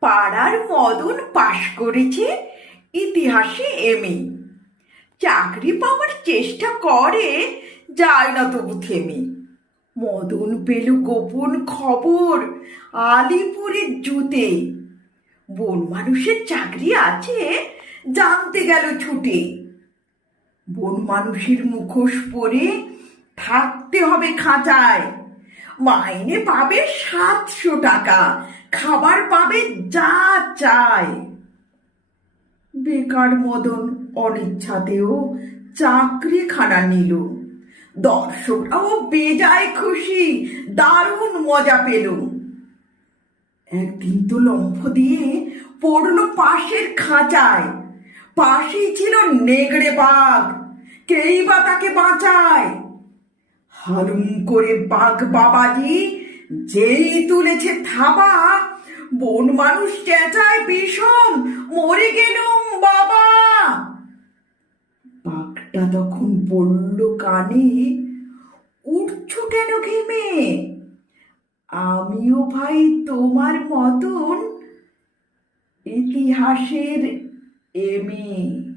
পাড়ার মদন পাশ করেছে ইতিহাসে এমএ। চাকরি পাওয়ার চেষ্টা করে, যায় না তবু থেমে। মদন পেল গোপন খবর আলিপুরের জুতে। বন মানুষের চাকরি আছে, জানতে গেল ছুটে। বন মানুষের মুখোশ পরে থাকতে হবে খাঁচায়। মাইনে পাবে সাতশো টাকা খাবার পাবে যা চায়। বেকার মদন অনিচ্ছাতেও চাকরি খানা নিল। দর্শকরাও বেজায় খুশি, দারুণ মজা পেল। একদিন তো লম্ফ দিয়ে পড়ল পাশের খাঁচায়। পাশেই ছিল নেগড়ে বাঘ, কেই বা তাকে বাঁচায়? হারুম করে বাঘ বাবাজি যেই তুলেছে থাবা, বন মানুষ চেঁচায় বিষম, মরে গেলুম বাবা। বাঘটা তখন বলল কানে, উঠছো কেন ঘেমে? আমিও ভাই তোমার মতন ইতিহাসের এমে